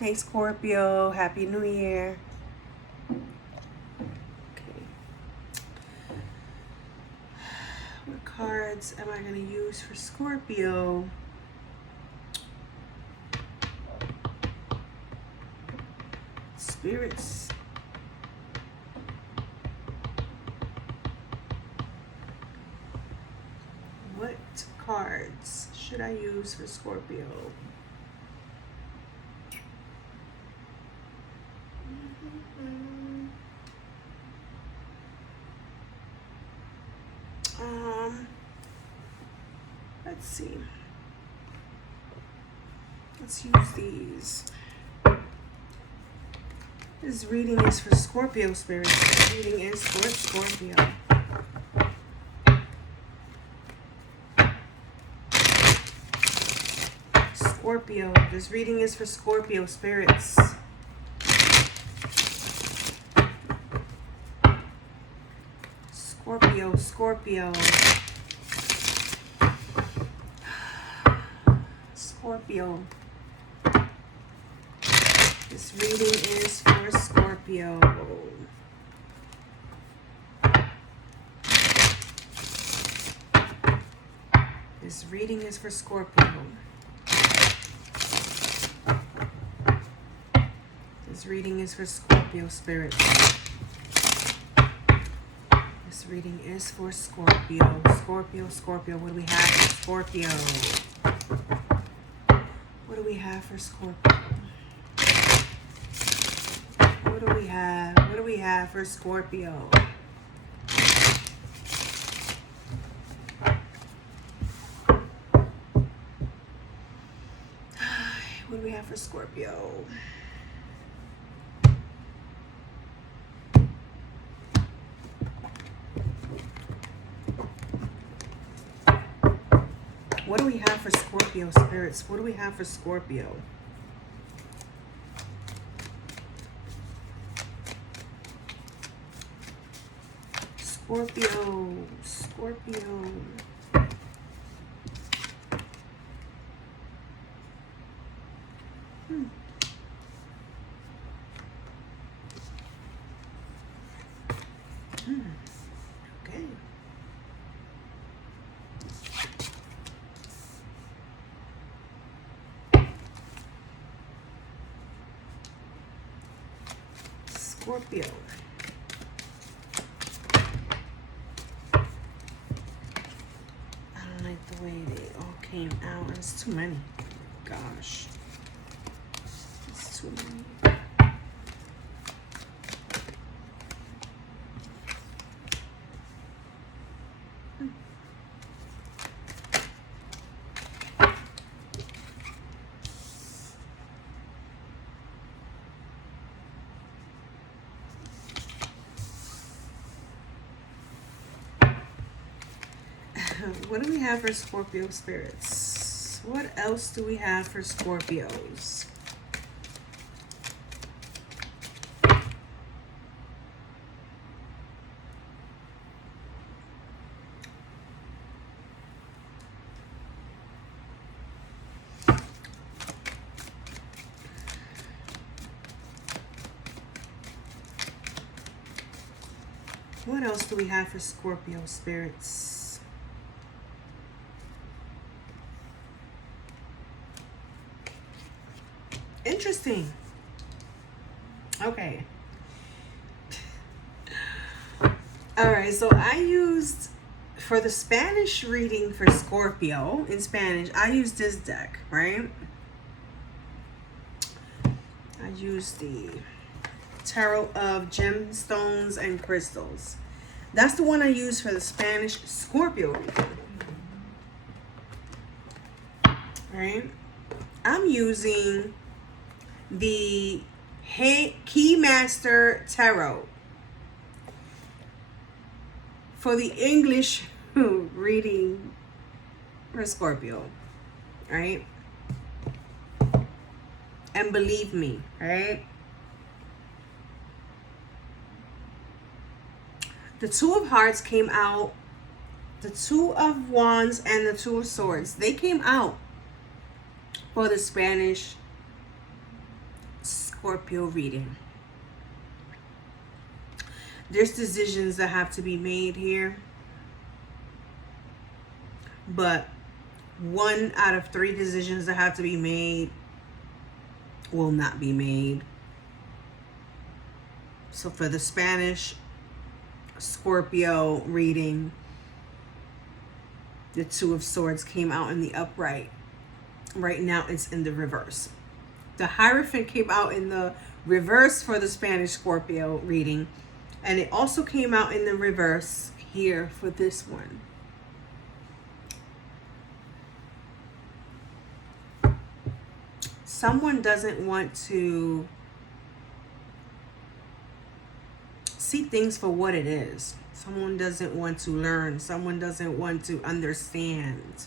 Hey Scorpio, Happy New Year. Okay. What cards am I going to use for Scorpio? Spirits. What cards should I use for Scorpio? Let's see. Let's use these. This reading is for Scorpio spirits. This reading is for Scorpio. Scorpio. This reading is for Scorpio spirits. Scorpio, Scorpio. Scorpio. This reading is for Scorpio. This reading is for Scorpio. This reading is for Scorpio spirit. This reading is for Scorpio. Scorpio, Scorpio. What do we have for Scorpio? What do we have for Scorpio? What do we have? What do we have for Scorpio? What do we have for Scorpio? What do we have for Scorpio spirits? What do we have for Scorpio? Scorpio, Scorpio. Okay. Scorpio. I don't like the way they all came out. It's too many. Gosh. It's too many. What do we have for Scorpio spirits? What else do we have for Scorpios? What else do we have for Scorpio spirits? Interesting. Okay. All right, so I used, for the Spanish reading for Scorpio, in Spanish, I used this deck, right? I used the Tarot of Gemstones and Crystals. That's the one I used for the Spanish Scorpio reading. Right? I'm using the Keymaster Tarot for the English reading for Scorpio, right? And believe me, right? The Two of Hearts came out, the Two of Wands and the Two of Swords. They came out for the Spanish Scorpio reading. There's decisions that have to be made here, but 1 out of 3 decisions that have to be made will not be made. So for the Spanish Scorpio reading, the 2 of Swords came out in the upright. Right now it's in the reverse. The Hierophant came out in the reverse for the Spanish Scorpio reading. And it also came out in the reverse here for this one. Someone doesn't want to see things for what it is. Someone doesn't want to learn. Someone doesn't want to understand.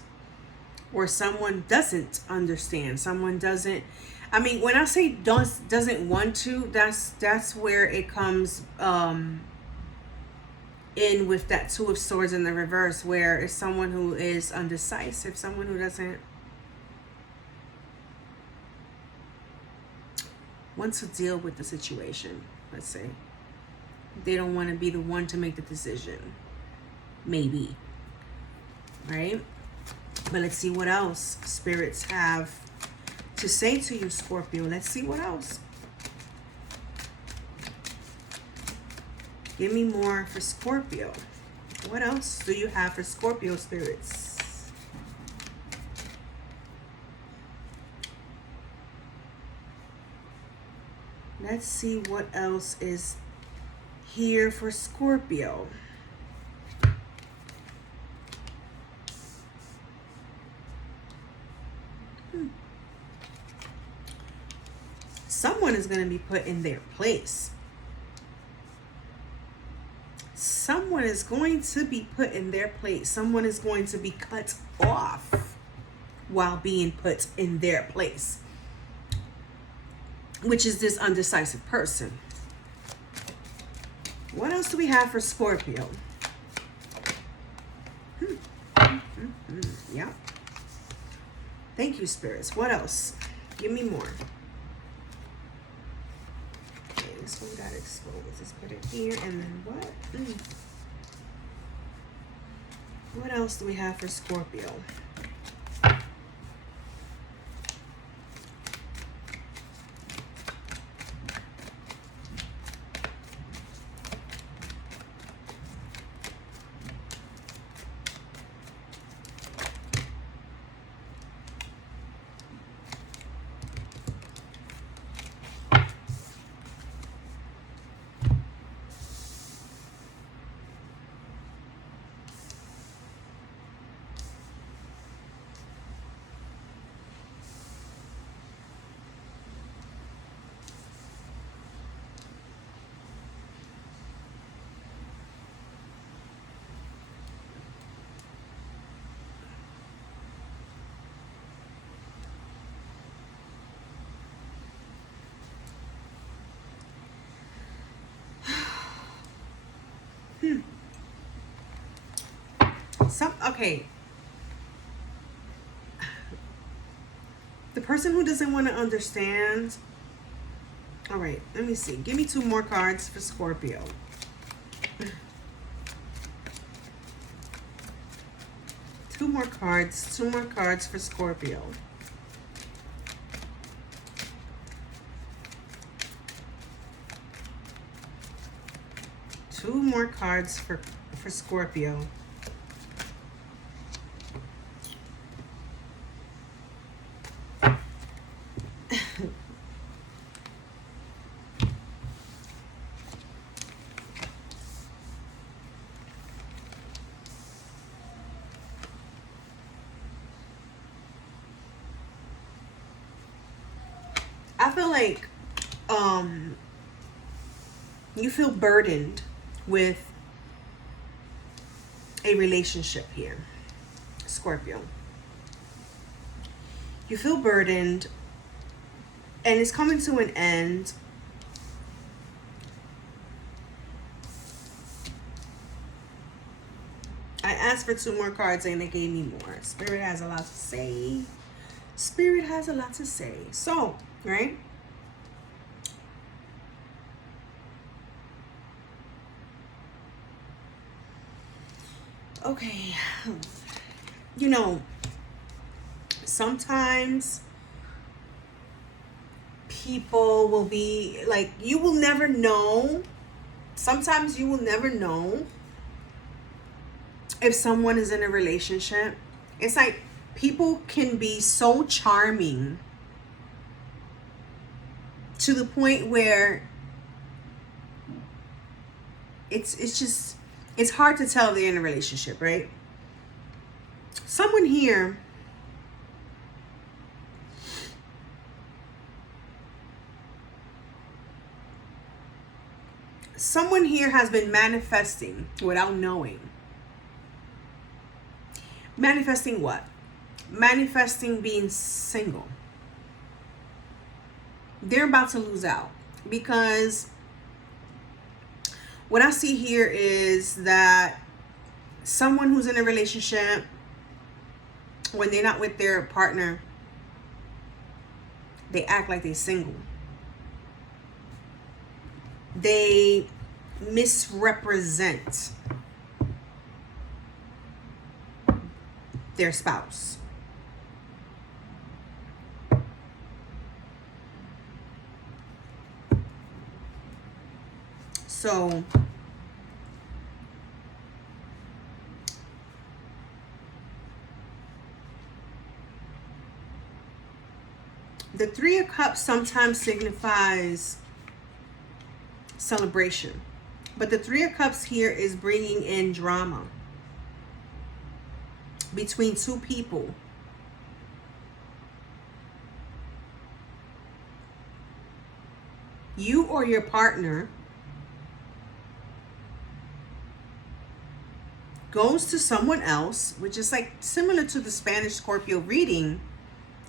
Or someone doesn't understand. Someone doesn't... I mean, when I say doesn't want to, that's where it comes in with that 2 of Swords in the reverse, where it's someone who is undecisive, someone who doesn't want to deal with the situation, let's say. They don't want to be the one to make the decision. Maybe. Right? But let's see what else spirits have to say to you, Scorpio. Let's see what else. Give me more for Scorpio. What else do you have for Scorpio, spirits? Let's see what else is here for Scorpio. Someone is going to be put in their place. Someone is going to be put in their place. Someone is going to be cut off while being put in their place, which is this undecisive person. What else do we have for Scorpio? Yeah. Thank you, spirits. What else? Give me more. Okay, this one got exposed. Let's put it here, and then what? What else do we have for Scorpio? Okay. The person who doesn't want to understand. All right, let me see. Give me 2 more cards for Scorpio. Two more cards for Scorpio. Two more cards for Scorpio. I feel like you feel burdened with a relationship here, Scorpio. You feel burdened and it's coming to an end. I asked for 2 more cards and they gave me more. Spirit has a lot to say. Spirit has a lot to say. So, right? Okay. You know, sometimes people will be like, you will never know. Sometimes you will never know if someone is in a relationship. It's like people can be so charming to the point where it's just, it's hard to tell if they're in a relationship, right? Someone here has been manifesting without knowing. Manifesting what? Manifesting being single. They're about to lose out because what I see here is that someone who's in a relationship, when they're not with their partner, they act like they're single. They misrepresent their spouse. So the Three of Cups sometimes signifies celebration, but the Three of Cups here is bringing in drama between two people. You or your partner goes to someone else, which is like similar to the Spanish Scorpio reading,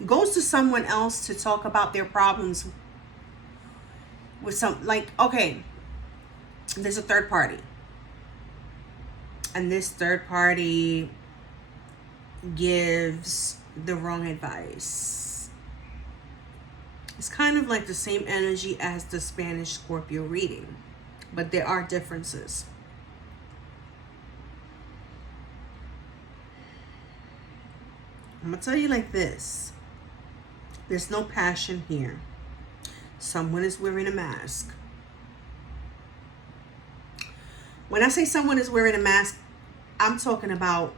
goes to someone else to talk about their problems with some, like, okay, there's a third party. And this third party gives the wrong advice. It's kind of like the same energy as the Spanish Scorpio reading, but there are differences. I'm going to tell you like this. There's no passion here. Someone is wearing a mask. When I say someone is wearing a mask, I'm talking about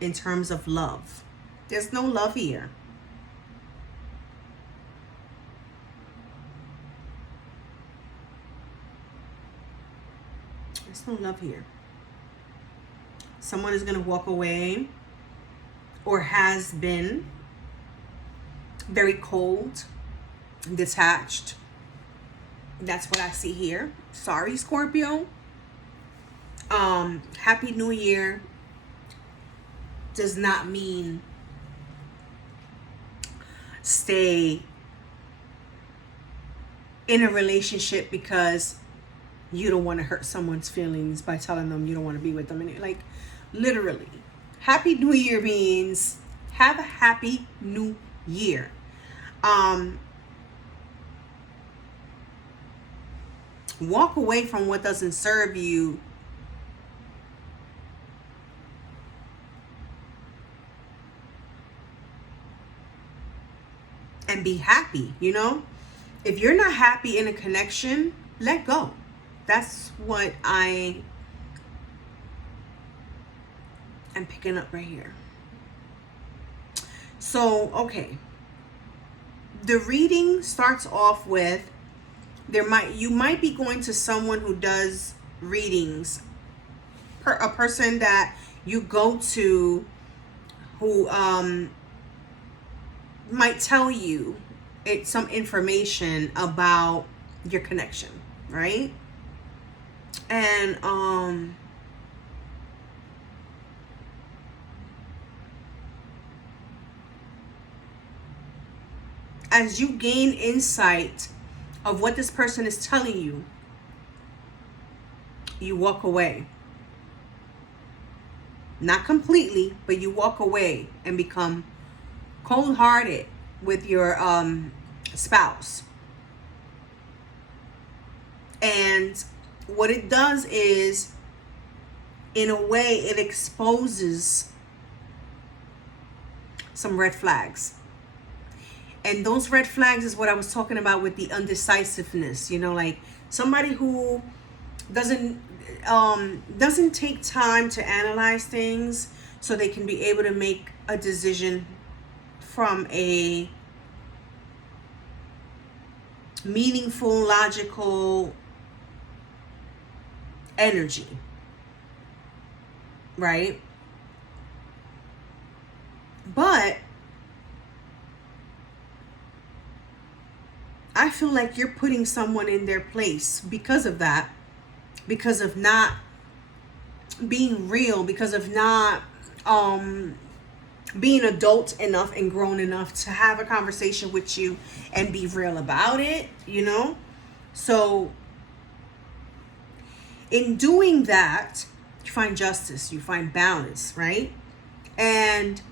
in terms of love. There's no love here. There's no love here. Someone is going to walk away or has been very cold, detached. That's what I see here. Sorry, Scorpio. Happy New Year does not mean stay in a relationship because you don't want to hurt someone's feelings by telling them you don't want to be with them. And like, literally, Happy New Year means have a happy new year. Walk away from what doesn't serve you. And be happy, you know? If you're not happy in a connection, let go. That's what I am picking up right here. So, okay. The reading starts off with you might be going to someone who does readings, a person that you go to who might tell you some information about your connection, right? And as you gain insight of what this person is telling you, you walk away. Not completely, but you walk away and become cold-hearted with your spouse. And what it does is in a way, it exposes some red flags. And those red flags is what I was talking about with the undecisiveness, like somebody who doesn't take time to analyze things so they can be able to make a decision from a meaningful, logical energy, right? But I feel like you're putting someone in their place because of that, because of not being real, because of not being adult enough and grown enough to have a conversation with you and be real about it, So in doing that, you find justice, you find balance, right? And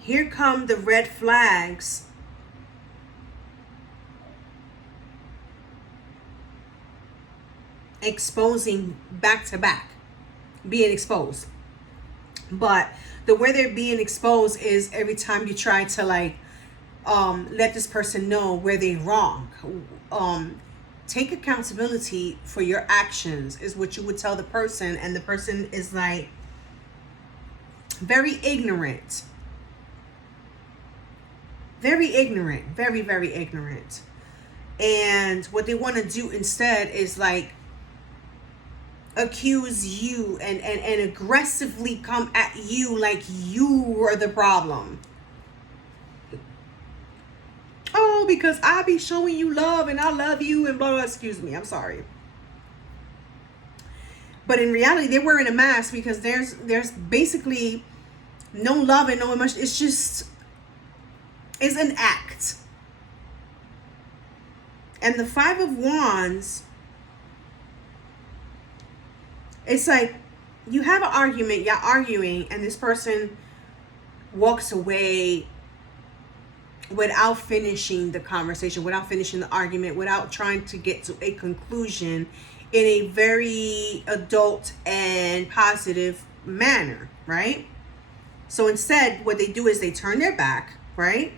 here come the red flags exposing back to back, being exposed. But the way they're being exposed is every time you try to let this person know where they're wrong. Take accountability for your actions is what you would tell the person, and the person is like very ignorant. Very ignorant, very, very ignorant. And what they want to do instead is accuse you and aggressively come at you like you are the problem. Oh, because I be showing you love and I love you and blah, blah, excuse me, I'm sorry. But in reality, they're wearing a mask because there's basically no love and no emotion. It's an act. And the Five of Wands, it's like you have an argument, you're arguing, and this person walks away without finishing the conversation, without finishing the argument, without trying to get to a conclusion in a very adult and positive manner, right? So instead, what they do is they turn their back, right?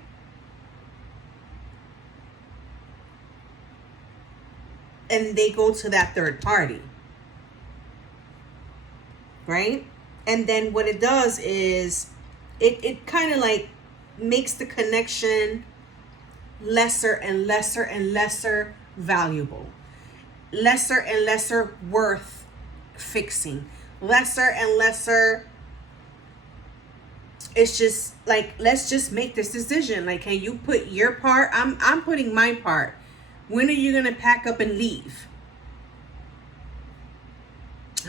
And they go to that third party, right? And then what it does is it kind of makes the connection lesser and lesser and lesser valuable, lesser and lesser worth fixing, lesser and lesser. It's just let's just make this decision. Can you put your part? I'm putting my part. When are you gonna pack up and leave?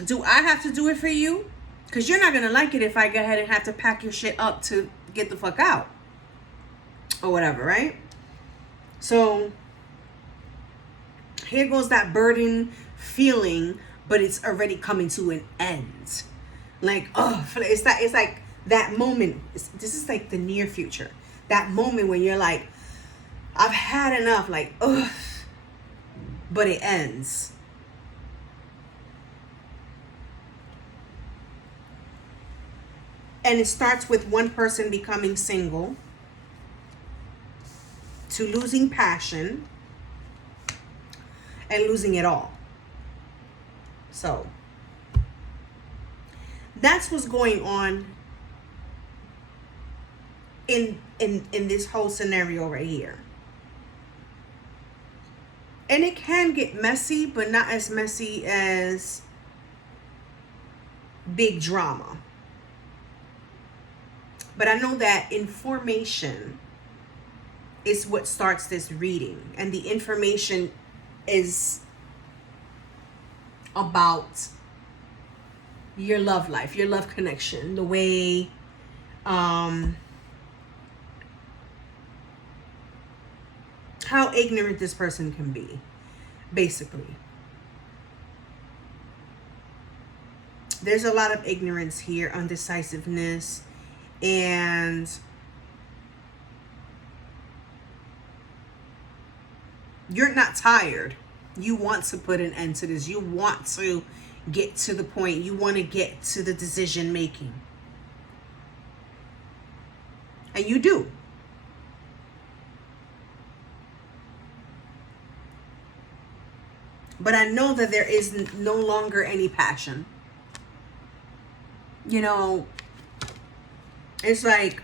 Do I have to do it for you? Because you're not gonna like it if I go ahead and have to pack your shit up to get the fuck out or whatever, right? So here goes that burden feeling, but it's already coming to an end. It's like that moment. This is like the near future. That moment when you're like, I've had enough, but it ends. And it starts with one person becoming single, to losing passion, and losing it all. So that's what's going on in this whole scenario right here. And it can get messy, but not as messy as big drama. But I know that information is what starts this reading. And the information is about your love life, your love connection, the way how ignorant this person can be, basically. There's a lot of ignorance here, undecisiveness, and you're not tired. You want to put an end to this. You want to get to the point. You want to get to the decision making. And you do. But I know that there is no longer any passion. You know, it's like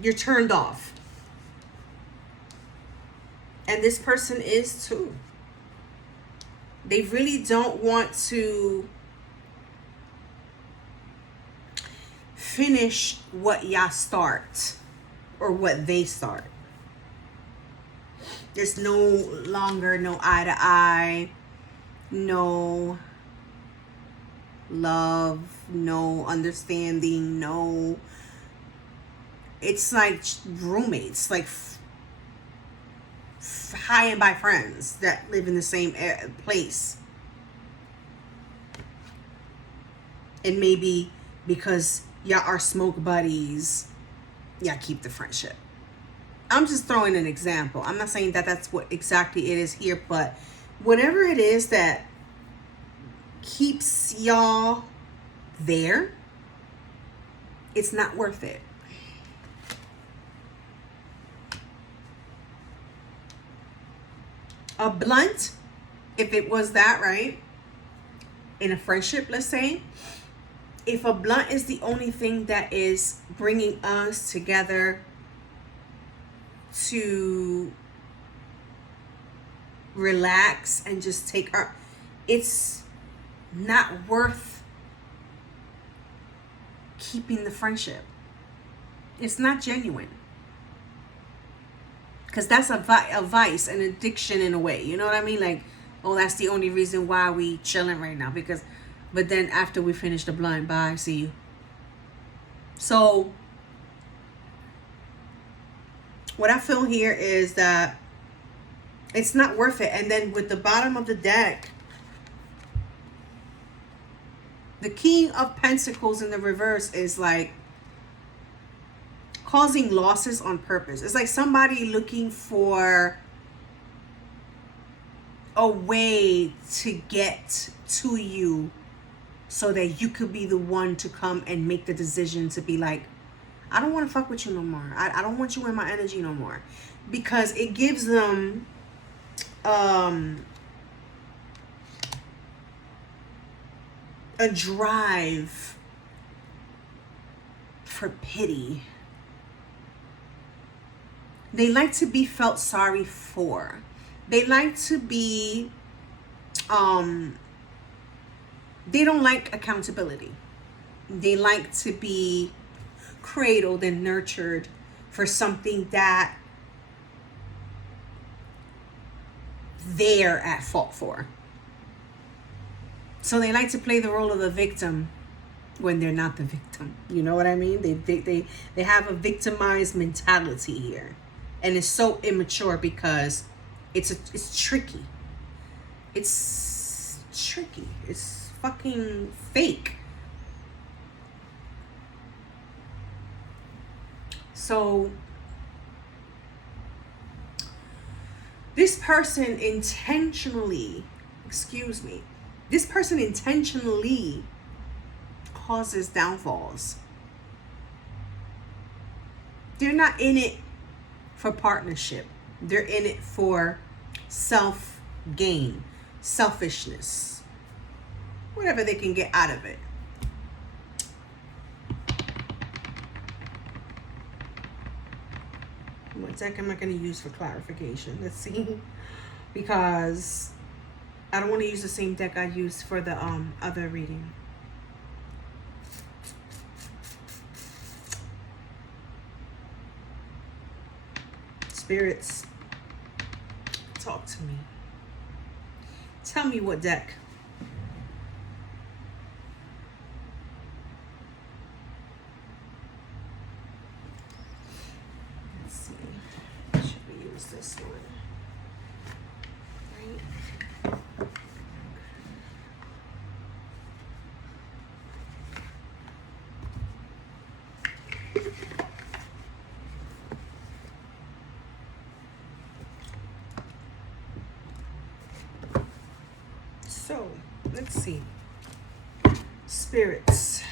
you're turned off. And this person is too. They really don't want to finish what y'all start or what they start. There's no longer no eye to eye, no love, no understanding, no. It's like roommates, like high and by friends that live in the same place. And maybe because y'all are smoke buddies, y'all keep the friendship. I'm just throwing an example. I'm not saying that that's what exactly it is here, but whatever it is that keeps y'all there, it's not worth it. A blunt, if it was that, right? In a friendship, let's say, if a blunt is the only thing that is bringing us together to relax and just take our, it's not worth keeping the friendship. It's not genuine. Because that's a vice, an addiction in a way. You know what I mean? Like, oh, that's the only reason why we chilling right now. Because, but then after we finish the blunt, bye, see you. So, what I feel here is that it's not worth it. And then with the bottom of the deck, the King of Pentacles in the reverse is like causing losses on purpose. It's like somebody looking for a way to get to you so that you could be the one to come and make the decision to be like, I don't want to fuck with you no more. I don't want you in my energy no more. Because it gives them a drive for pity. They like to be felt sorry for. They like to be, they don't like accountability. They like to be cradled and nurtured for something that they're at fault for. So they like to play the role of the victim when they're not the victim. You know what I mean? They have a victimized mentality here. And it's so immature because it's tricky. It's tricky. It's fucking fake. So this person intentionally causes downfalls. They're not in it for partnership. They're in it for self-gain, selfishness, whatever they can get out of it. What deck am I going to use for clarification? Let's see. Because I don't want to use the same deck I used for the other reading. Spirits, talk to me. Tell me what deck. Let's see. Should we use this one? Right? spirits.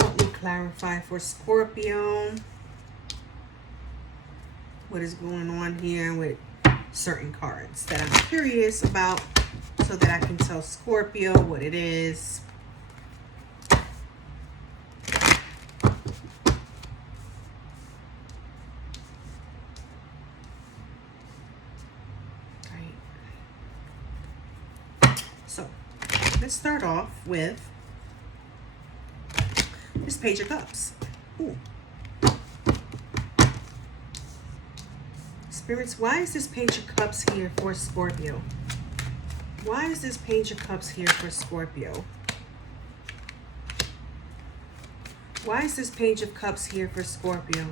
Help me clarify for Scorpio. What is going on here with certain cards that I'm curious about so that I can tell Scorpio what it is. So, let's start off with this Page of Cups. Ooh. Spirits, why is this Page of Cups here for Scorpio? Why is this Page of Cups here for Scorpio? Why is this Page of Cups here for Scorpio?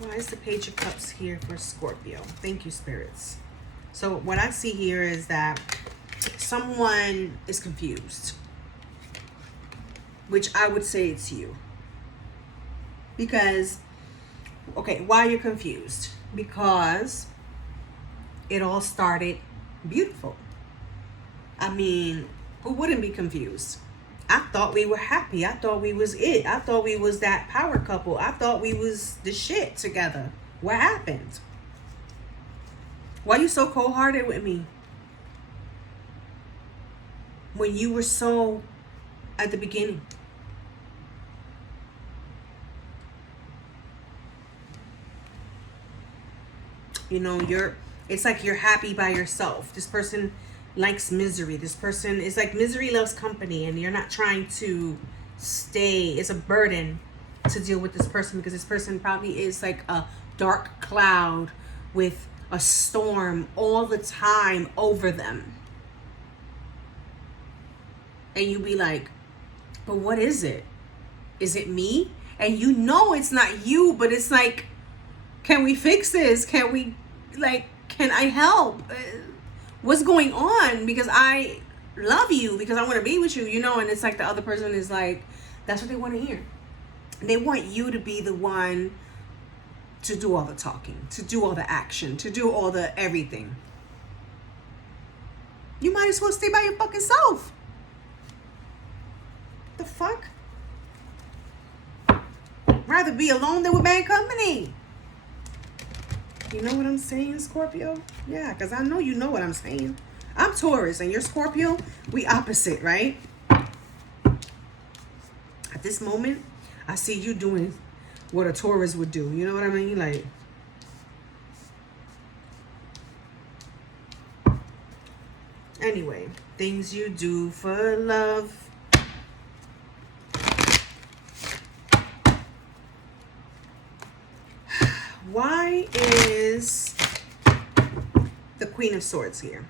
Why is the Page of Cups here for Scorpio? Thank you, spirits. So what I see here is that someone is confused, which I would say it's you. Because, okay, why you're confused? Because it all started beautiful. I mean, who wouldn't be confused? I thought we were happy. I thought we was it. I thought we was that power couple. I thought we was the shit together. What happened? Why you so cold-hearted with me? When you were so at the beginning. You know, it's like you're happy by yourself. This person likes misery. This person is like misery loves company, and you're not trying to stay. It's a burden to deal with this person because this person probably is like a dark cloud with a storm all the time over them. And you be like, but what is it? Is it me? And you know it's not you, but it's like, can we fix this? Can we, like, can I help? What's going on? Because I love you, because I want to be with you, you know? And it's like the other person is like, that's what they want to hear. They want you to be the one to do all the talking, to do all the action, to do all the everything. You might as well stay by your fucking self. The fuck? Rather be alone than with bad company. You know what I'm saying, Scorpio? Yeah, because I know you know what I'm saying. I'm Taurus and you're Scorpio. We opposite, right? At this moment, I see you doing what a Taurus would do. You know what I mean? Like, anyway, things you do for love. Why is the Queen of Swords here?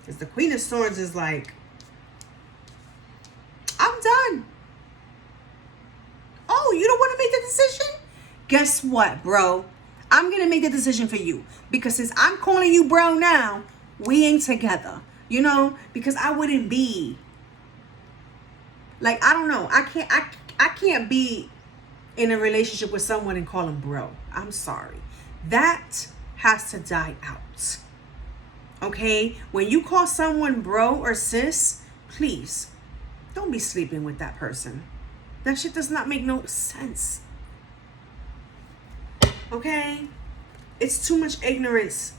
Because the Queen of Swords is like, I'm done. Oh, you don't want to make the decision? Guess what, bro? I'm going to make the decision for you. Because since I'm calling you bro now, we ain't together. You know? Because I wouldn't be. Like, I don't know. I can't be in a relationship with someone and call him bro. I'm sorry. That has to die out. Okay? When you call someone bro or sis, please don't be sleeping with that person. That shit does not make no sense. Okay? It's too much ignorance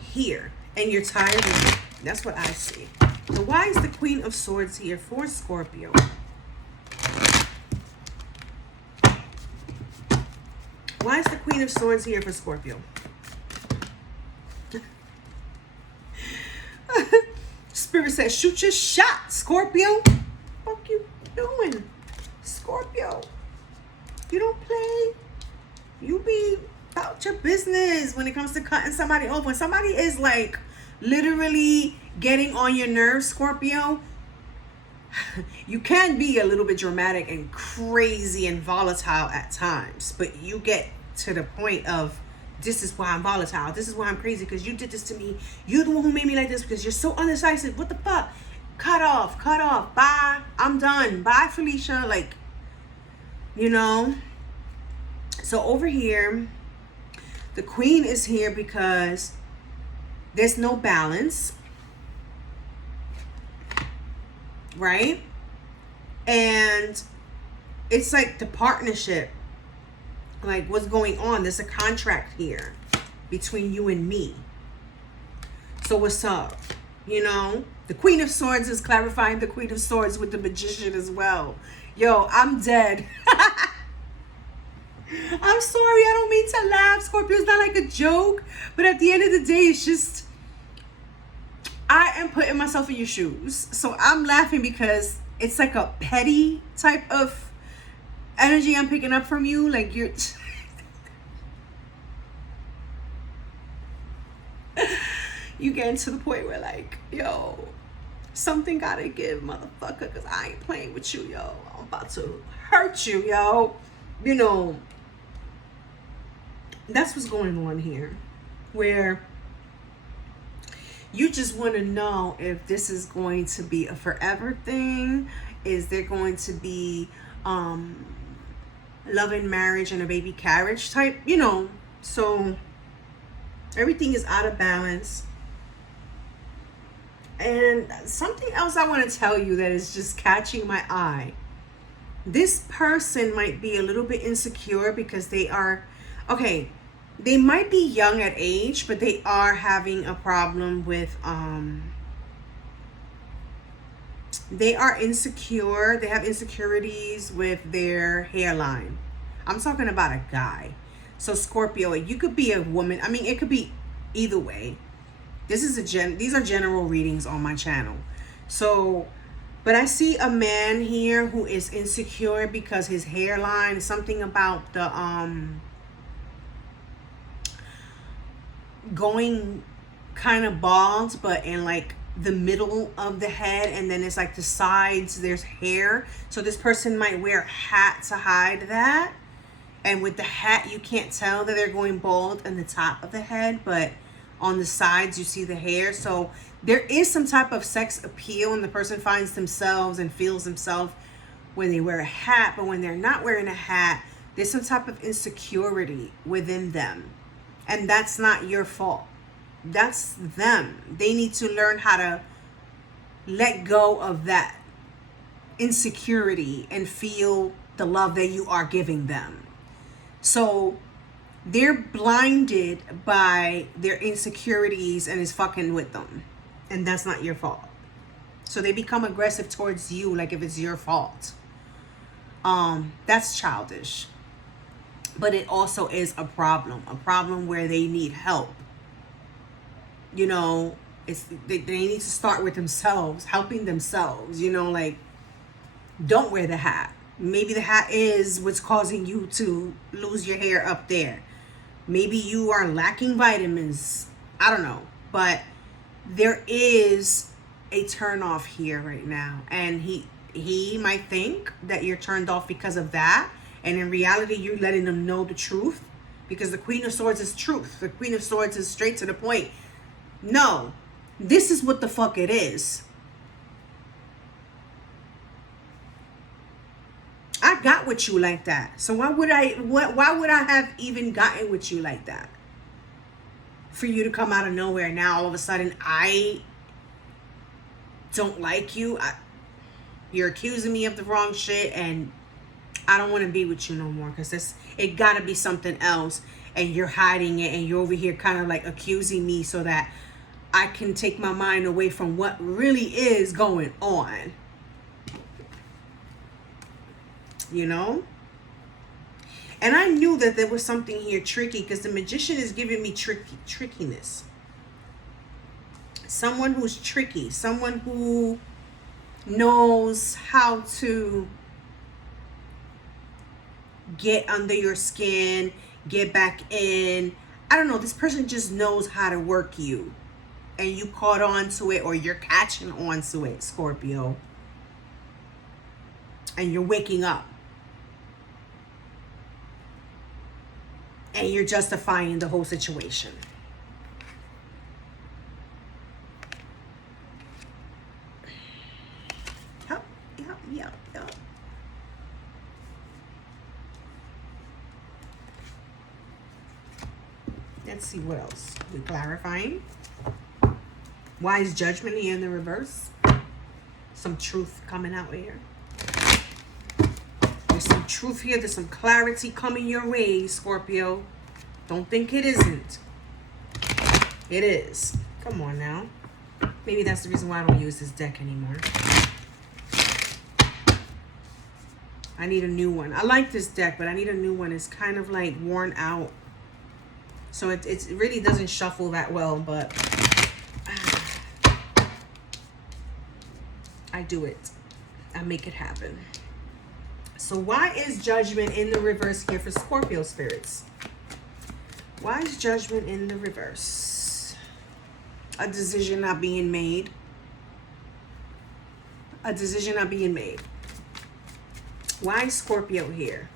here. And you're tired of it. That's what I see. So why is the Queen of Swords here for Scorpio? Why is the Queen of Swords here for Scorpio? Spirit says, shoot your shot, Scorpio. What the fuck you doing? Scorpio. You don't play. You be about your business when it comes to cutting somebody off. When somebody is like literally getting on your nerves, Scorpio, you can be a little bit dramatic and crazy and volatile at times, but you get to the point of, this is why I'm volatile. This is why I'm crazy, because you did this to me. You're the one who made me like this because you're so undecisive. What the fuck? cut off, cut off. Bye. I'm done. Bye, Felicia. Like, you know. So over here, the queen is here because there's no balance, right? And it's like the partnership, like what's going on. There's a contract here between you and me. So what's up? You know, the Queen of Swords is clarifying the Queen of Swords with the Magician as well. Yo, I'm dead. I'm sorry, I don't mean to laugh, Scorpio. It's not like a joke, but at the end of the day, it's just, I am putting myself in your shoes. So I'm laughing because it's like a petty type of energy I'm picking up from you. Like you're you getting to the point where like, yo, something gotta give, motherfucker, because I ain't playing with you, yo. I'm about to hurt you, yo. You know, that's what's going on here, where you just want to know if this is going to be a forever thing. Is there going to be love and marriage and a baby carriage type, you know? So everything is out of balance. And something else I want to tell you that is just catching my eye. This person might be a little bit insecure because they are, okay, they might be young at age, but they are having a problem with, they are insecure. They have insecurities with their hairline. I'm talking about a guy. So Scorpio, you could be a woman. I mean, it could be either way. This is these are general readings on my channel. So, but I see a man here who is insecure because his hairline, something about the going kind of bald, but in like the middle of the head, and then it's like the sides, there's hair. So this person might wear a hat to hide that. And with the hat, you can't tell that they're going bald in the top of the head, but on the sides, you see the hair. So there is some type of sex appeal, and the person finds themselves and feels themselves when they wear a hat. But when they're not wearing a hat, there's some type of insecurity within them. And that's not your fault. That's them. They need to learn how to let go of that insecurity and feel the love that you are giving them. So they're blinded by their insecurities and is fucking with them. And that's not your fault. So they become aggressive towards you like if it's your fault. That's childish. But it also is a problem where they need help. You know, they need to start with themselves, helping themselves, you know, like, don't wear the hat. Maybe the hat is what's causing you to lose your hair up there. Maybe you are lacking vitamins. I don't know. But there is a turn off here right now. And he might think that you're turned off because of that. And in reality, you're letting them know the truth. Because the Queen of Swords is truth. The Queen of Swords is straight to the point. No, this is what the fuck it is. I got with you like that. So why would I have even gotten with you like that? For you to come out of nowhere now, all of a sudden, I don't like you. You're accusing me of the wrong shit, and I don't want to be with you no more, because it got to be something else, and you're hiding it, and you're over here kind of like accusing me so that I can take my mind away from what really is going on. You know? And I knew that there was something here tricky, because the Magician is giving me trickiness. Someone who's tricky. Someone who knows how to get under your skin, get back in. I don't know. This person just knows how to work you. And you caught on to it, or you're catching on to it, Scorpio. And you're waking up. And you're justifying the whole situation. Let's see what else. We clarifying. Why is judgment here in the reverse? Some truth coming out here. There's some truth here. There's some clarity coming your way, Scorpio. Don't think it isn't. It is. Come on now. Maybe that's the reason why I don't use this deck anymore. I need a new one. I like this deck, but I need a new one. It's kind of like worn out. So it really doesn't shuffle that well, but I do it. I make it happen. So why is judgment in the reverse here for Scorpio spirits? Why is judgment in the reverse? A decision not being made. A decision not being made. Why is Scorpio here?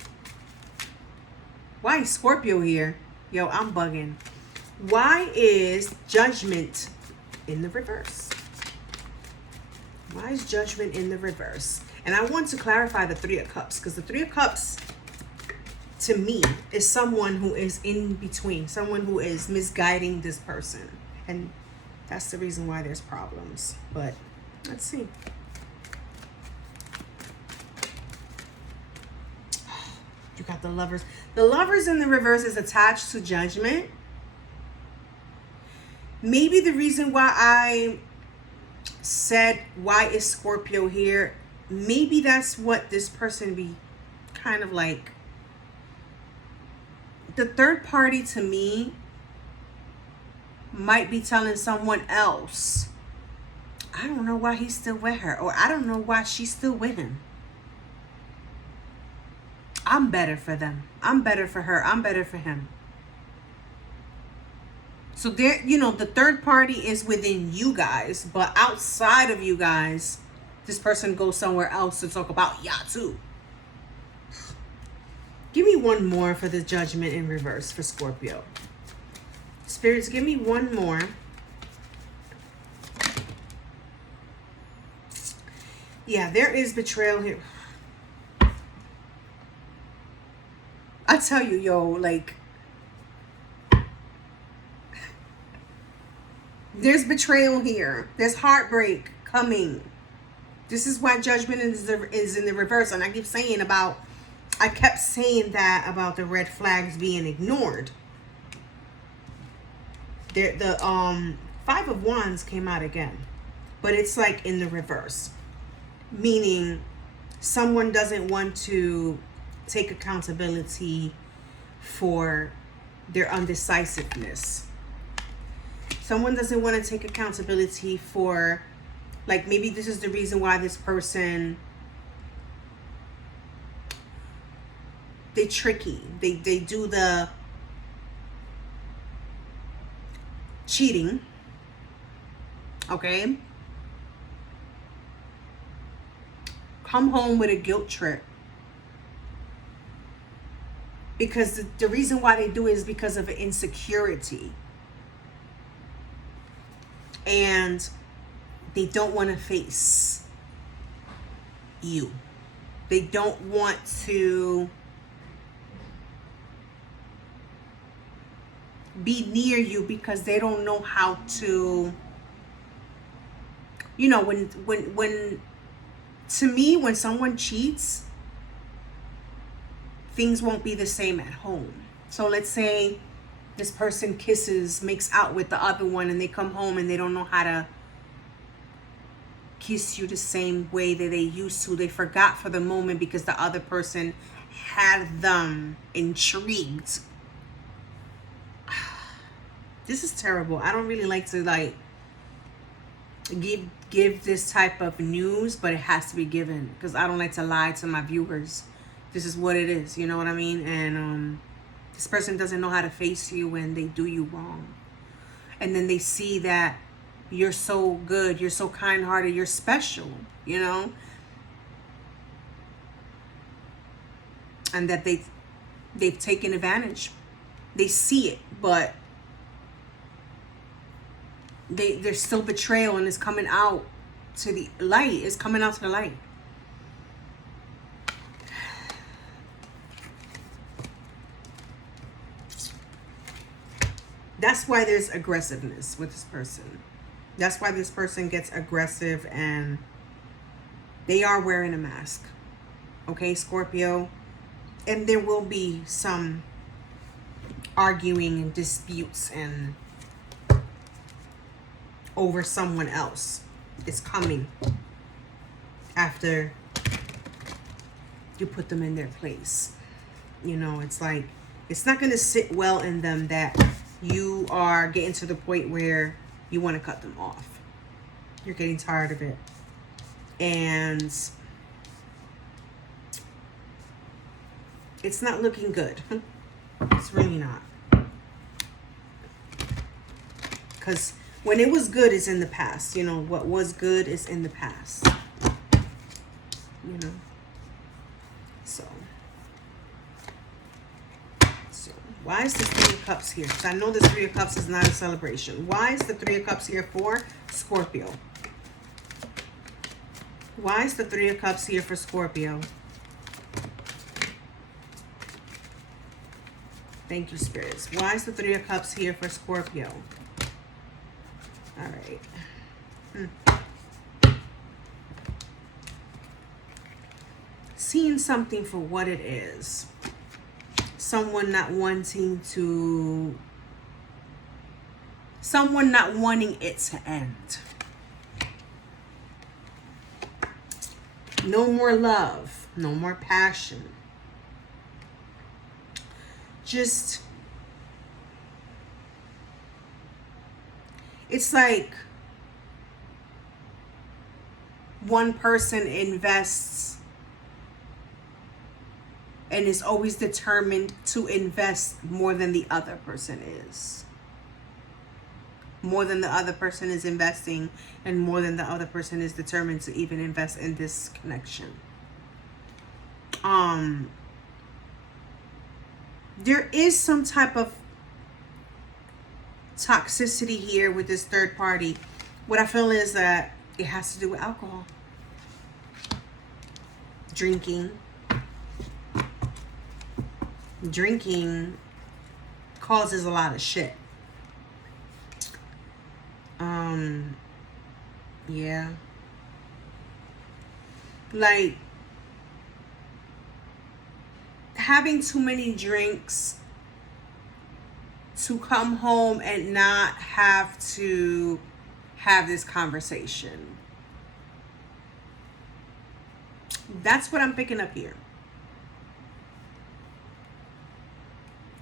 Why is Scorpio here? Yo, I'm bugging. Why is judgment in the reverse? Why is judgment in the reverse? And I want to clarify the Three of Cups, because the Three of Cups, to me, is someone who is in between, someone who is misguiding this person. And that's the reason why there's problems. But let's see. You got the Lovers. The Lovers in the reverse is attached to judgment. Maybe the reason why I said, why is Scorpio here? Maybe that's what this person be kind of like. The third party to me might be telling someone else, I don't know why he's still with her, or I don't know why she's still with him. I'm better for them. I'm better for her. I'm better for him. So there, you know, the third party is within you guys, but outside of you guys, this person goes somewhere else to talk about too. Give me one more for the judgment in reverse for Scorpio. Spirits, give me one more. Yeah, there is betrayal here. I tell you, yo, like, there's betrayal here. There's heartbreak coming. This is why judgment is in the reverse. And I kept saying that about the red flags being ignored. The Five of Wands came out again. But it's like in the reverse. Meaning someone doesn't want to take accountability for their undecisiveness. Someone doesn't want to take accountability for, like, maybe this is the reason why this person, they tricky. They do the cheating. Okay? Come home with a guilt trip. Because the reason why they do it is because of insecurity. And they don't want to face you. They don't want to be near you because they don't know how to, you know, when to me, when someone cheats, things won't be the same at home. So let's say this person makes out with the other one, and they come home and they don't know how to kiss you the same way that they used to. They forgot for the moment because the other person had them intrigued. This is terrible. I don't really like to like give this type of news, but it has to be given because I don't like to lie to my viewers. This is what it is, you know what I mean? And this person doesn't know how to face you when they do you wrong. And then they see that you're so good, you're so kind-hearted, you're special, you know? And that they've taken advantage. They see it, but there's still betrayal, and it's coming out to the light. It's coming out to the light. That's why there's aggressiveness with this person. That's why this person gets aggressive, and they are wearing a mask. Okay, Scorpio? And there will be some arguing and disputes and over someone else. It's coming after you put them in their place. You know, it's like, it's not going to sit well in them that you are getting to the point where you want to cut them off. You're getting tired of it. And it's not looking good. It's really not. Because when it was good, it's in the past. You know, what was good is in the past. You know. So why is the Three of Cups here? Because I know the Three of Cups is not a celebration. Why is the Three of Cups here for Scorpio? Why is the Three of Cups here for Scorpio? Thank you, spirits. Why is the Three of Cups here for Scorpio? All right. Seeing something for what it is. Someone not wanting it to end. No more love, no more passion. Just, it's like one person invests and is always determined to invest more than the other person is. More than the other person is investing, and more than the other person is determined to even invest in this connection. There is some type of toxicity here with this third party. What I feel is that it has to do with alcohol. Drinking causes a lot of shit. Yeah. Like, having too many drinks to come home and not have to have this conversation. That's what I'm picking up here.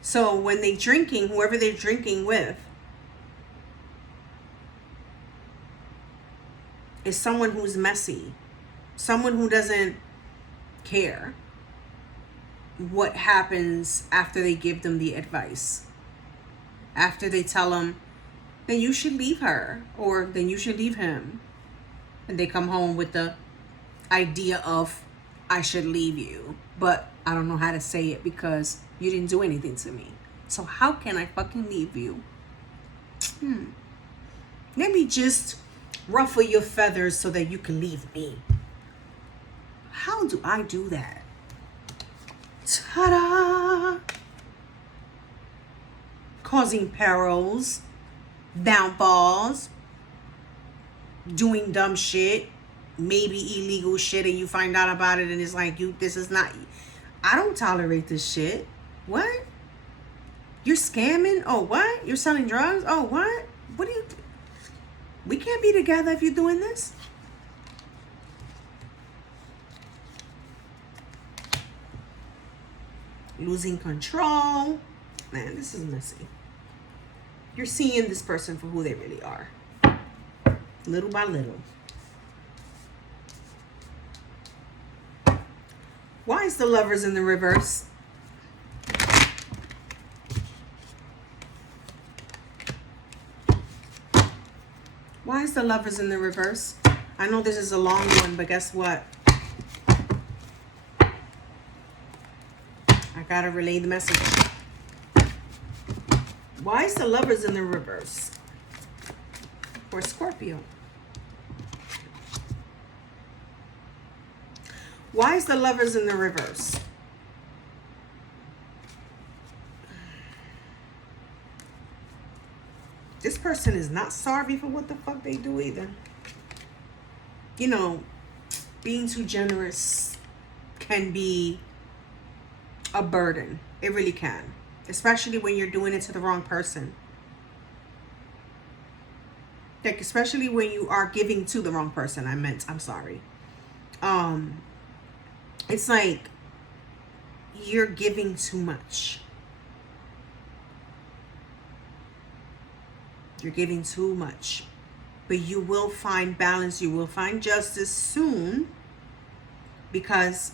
So when they're drinking, whoever they're drinking with is someone who's messy, someone who doesn't care what happens after they give them the advice. After they tell them, then you should leave her, or then you should leave him. And they come home with the idea of, I should leave you, but I don't know how to say it because you didn't do anything to me. So how can I fucking leave you? Let me just ruffle your feathers so that you can leave me. How do I do that? Ta-da! Causing perils, downfalls, doing dumb shit, maybe illegal shit, and you find out about it and it's like, this is not, I don't tolerate this shit. What? You're scamming? Oh, what? You're selling drugs? Oh, what? What do you do? We can't be together if you're doing this. Losing control. Man, this is messy. You're seeing this person for who they really are. Little by little. Why is the Lovers in the reverse? Why is the Lovers in the reverse? I know this is a long one, but guess what? I gotta relay the message. Why is the Lovers in the reverse for Scorpio? Why is the Lovers in the reverse? This person is not sorry for what the fuck they do either. You know, being too generous can be a burden. It really can. Especially when you're doing it to the wrong person. Like, especially when you are giving to the wrong person. I'm sorry. It's like you're giving too much. You're giving too much. But you will find balance. You will find justice soon. Because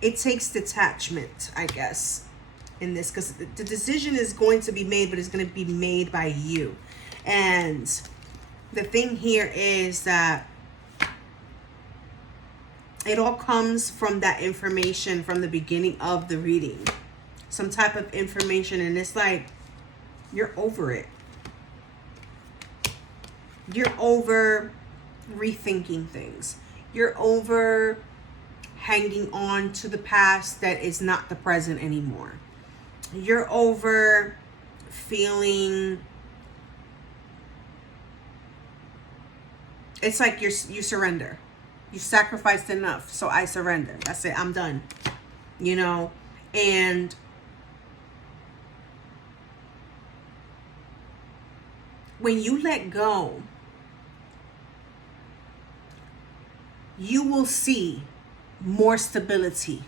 it takes detachment, I guess, in this. Because the decision is going to be made, but it's going to be made by you. And the thing here is that it all comes from that information from the beginning of the reading. Some type of information. And it's like, you're over it. You're over rethinking things. You're over hanging on to the past that is not the present anymore. You're over feeling... It's like you surrender. You sacrificed enough, so I surrender. That's it. I'm done. You know? And when you let go, you will see more stability.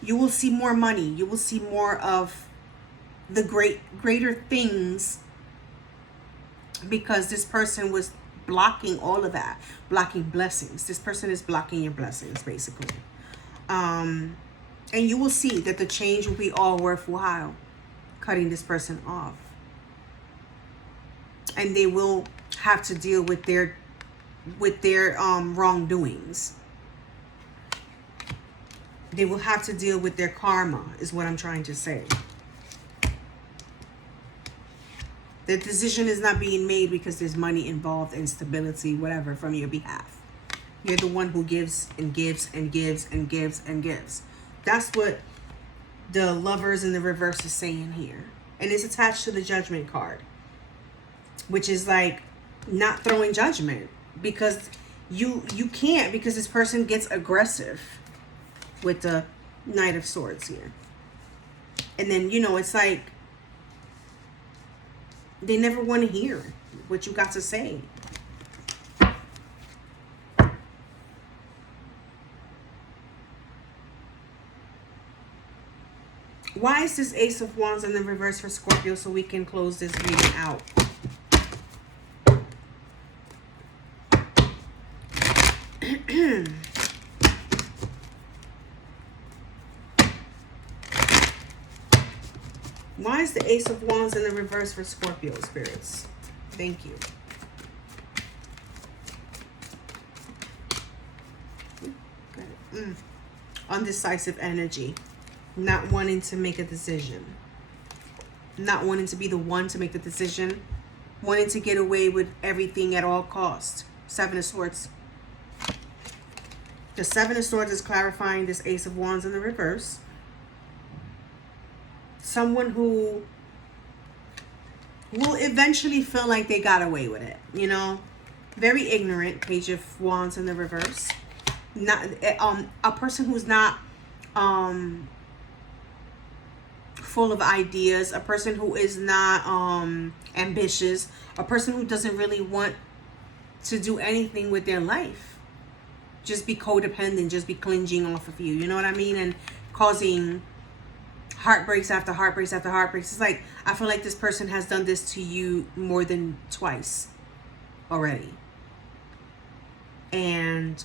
You will see more money. You will see more of the greater things, because this person was blocking all of that, blocking blessings. This person is blocking your blessings, basically. And you will see that the change will be all worthwhile, cutting this person off. And they will have to deal with their wrongdoings. They will have to deal with their karma, is what I'm trying to say. The decision is not being made because there's money involved and stability, whatever, from your behalf. You're the one who gives and gives and gives and gives and gives. That's what the Lovers in the reverse is saying here. And it's attached to the Judgment card, which is like not throwing judgment, because you can't, because this person gets aggressive with the Knight of Swords here. And then, you know, it's like they never want to hear what you got to say. Why is this Ace of Wands in the reverse for Scorpio, so we can close this reading out? Why is the Ace of Wands in the reverse for Scorpio, spirits? Thank you. Undecisive energy. Not wanting to make a decision. Not wanting to be the one to make the decision. Wanting to get away with everything at all costs. Seven of Swords. The Seven of Swords is clarifying this Ace of Wands in the reverse. Someone who will eventually feel like they got away with it, you know? Very ignorant, Page of Wands in the reverse. Not a person who's not full of ideas, a person who is not ambitious, a person who doesn't really want to do anything with their life. Just be codependent, just be clinging off of you, you know what I mean? And causing heartbreaks after heartbreaks after heartbreaks. It's like, I feel like this person has done this to you more than twice already. And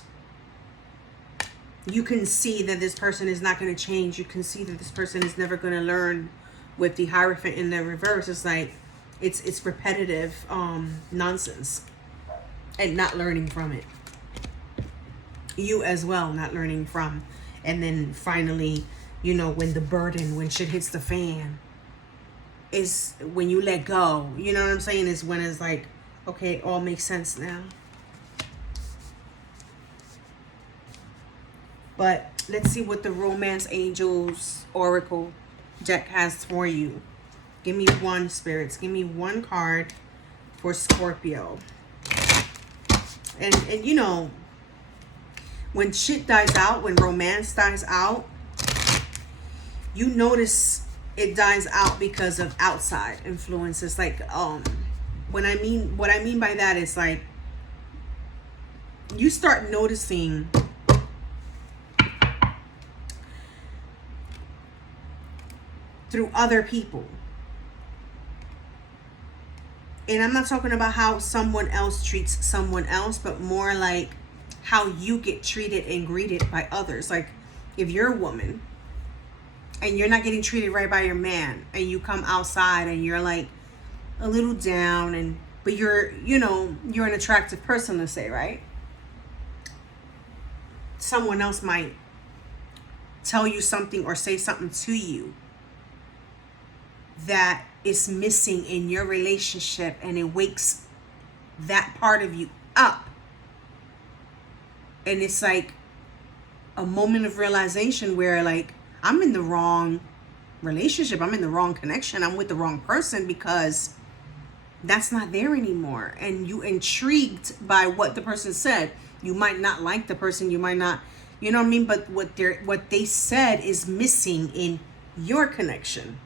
you can see that this person is not going to change. You can see that this person is never going to learn. With the Hierophant in the reverse, it's like it's repetitive nonsense, and not learning from it. You as well, not learning from. And then finally, you know, when shit hits the fan, is when you let go. You know what I'm saying? Is when it's like, okay, it all makes sense now. But let's see what the Romance Angels Oracle deck has for you. Give me one, spirits. Give me one card for Scorpio. And you know, when shit dies out, when romance dies out, you notice it dies out because of outside influences. Like, what I mean by that is like, you start noticing through other people. And I'm not talking about how someone else treats someone else, but more like how you get treated and greeted by others. Like, if you're a woman and you're not getting treated right by your man, and you come outside and you're like a little down, but you're an attractive person, let's say, right? Someone else might tell you something or say something to you that is missing in your relationship, and it wakes that part of you up. And it's like a moment of realization where, like, I'm in the wrong relationship, I'm in the wrong connection, I'm with the wrong person, because that's not there anymore. And you intrigued by what the person said. You might not like the person, you might not, you know what I mean? But what they said is missing in your connection.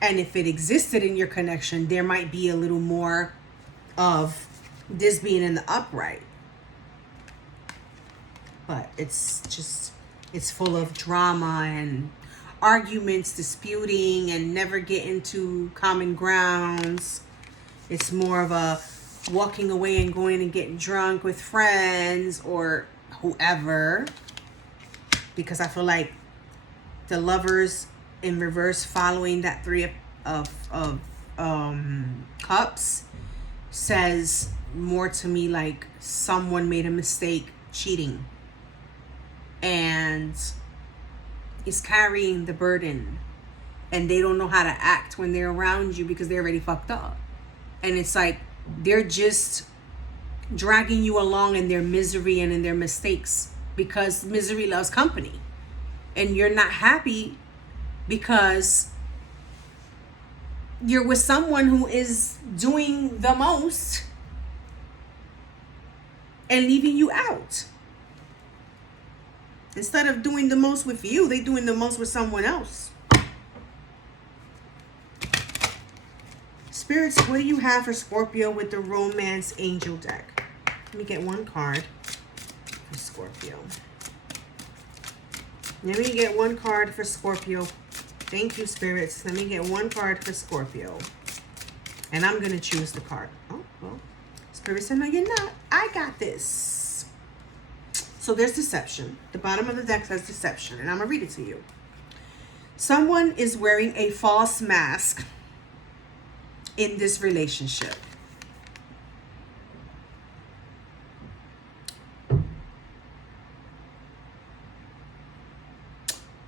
And if it existed in your connection, there might be a little more of this being in the upright. But it's full of drama and arguments, disputing, and never getting to common grounds. It's more of a walking away and going and getting drunk with friends or whoever. Because I feel like the lovers in reverse, following that three of cups, says more to me like someone made a mistake cheating and is carrying the burden, and they don't know how to act when they're around you because they're already fucked up. And it's like they're just dragging you along in their misery and in their mistakes, because misery loves company. And you're not happy because you're with someone who is doing the most and leaving you out. Instead of doing the most with you, they're doing the most with someone else. Spirits, what do you have for Scorpio with the Romance Angel deck? Let me get one card for Scorpio. Let me get one card for Scorpio. Thank you, spirits. Let me get one card for Scorpio. And I'm going to choose the card. Oh, well. Spirit said, no, you're not. I got this. So there's deception. The bottom of the deck says deception. And I'm going to read it to you. Someone is wearing a false mask in this relationship.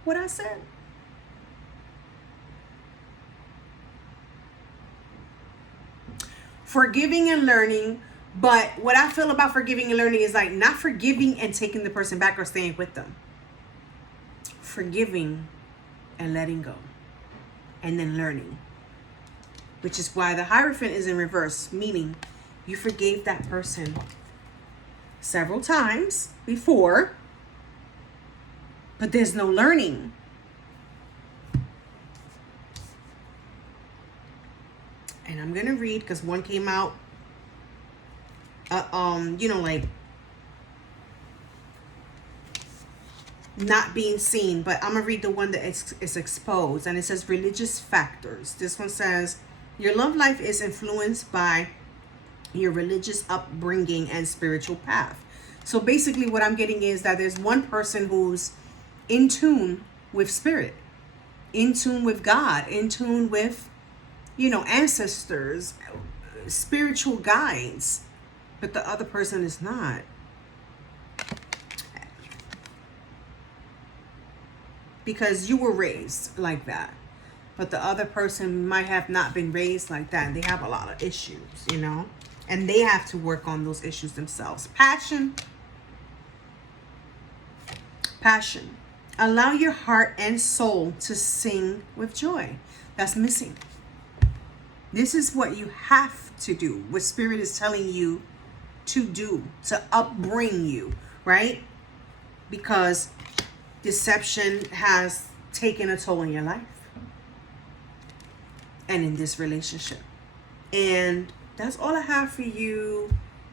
What I said. Forgiving and learning. But what I feel about forgiving and learning is like not forgiving and taking the person back or staying with them. Forgiving and letting go. And then learning. Which is why the Hierophant is in reverse. Meaning you forgave that person several times before. But there's no learning. And I'm going to read because one came out, like not being seen. But I'm going to read the one that is exposed. And it says religious factors. This one says your love life is influenced by your religious upbringing and spiritual path. So basically what I'm getting is that there's one person who's in tune with spirit, in tune with God, in tune with, ancestors, spiritual guides, but the other person is not. Because you were raised like that, but the other person might have not been raised like that, and they have a lot of issues, and they have to work on those issues themselves. Passion. Allow your heart and soul to sing with joy. that's missing. This is what you have to do, what Spirit is telling you to do, to upbring you, right? Because deception has taken a toll on your life and in this relationship. And that's all I have for you,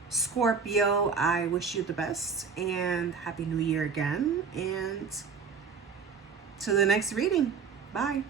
Scorpio. I wish you the best and Happy New Year again. And to the next reading. Bye.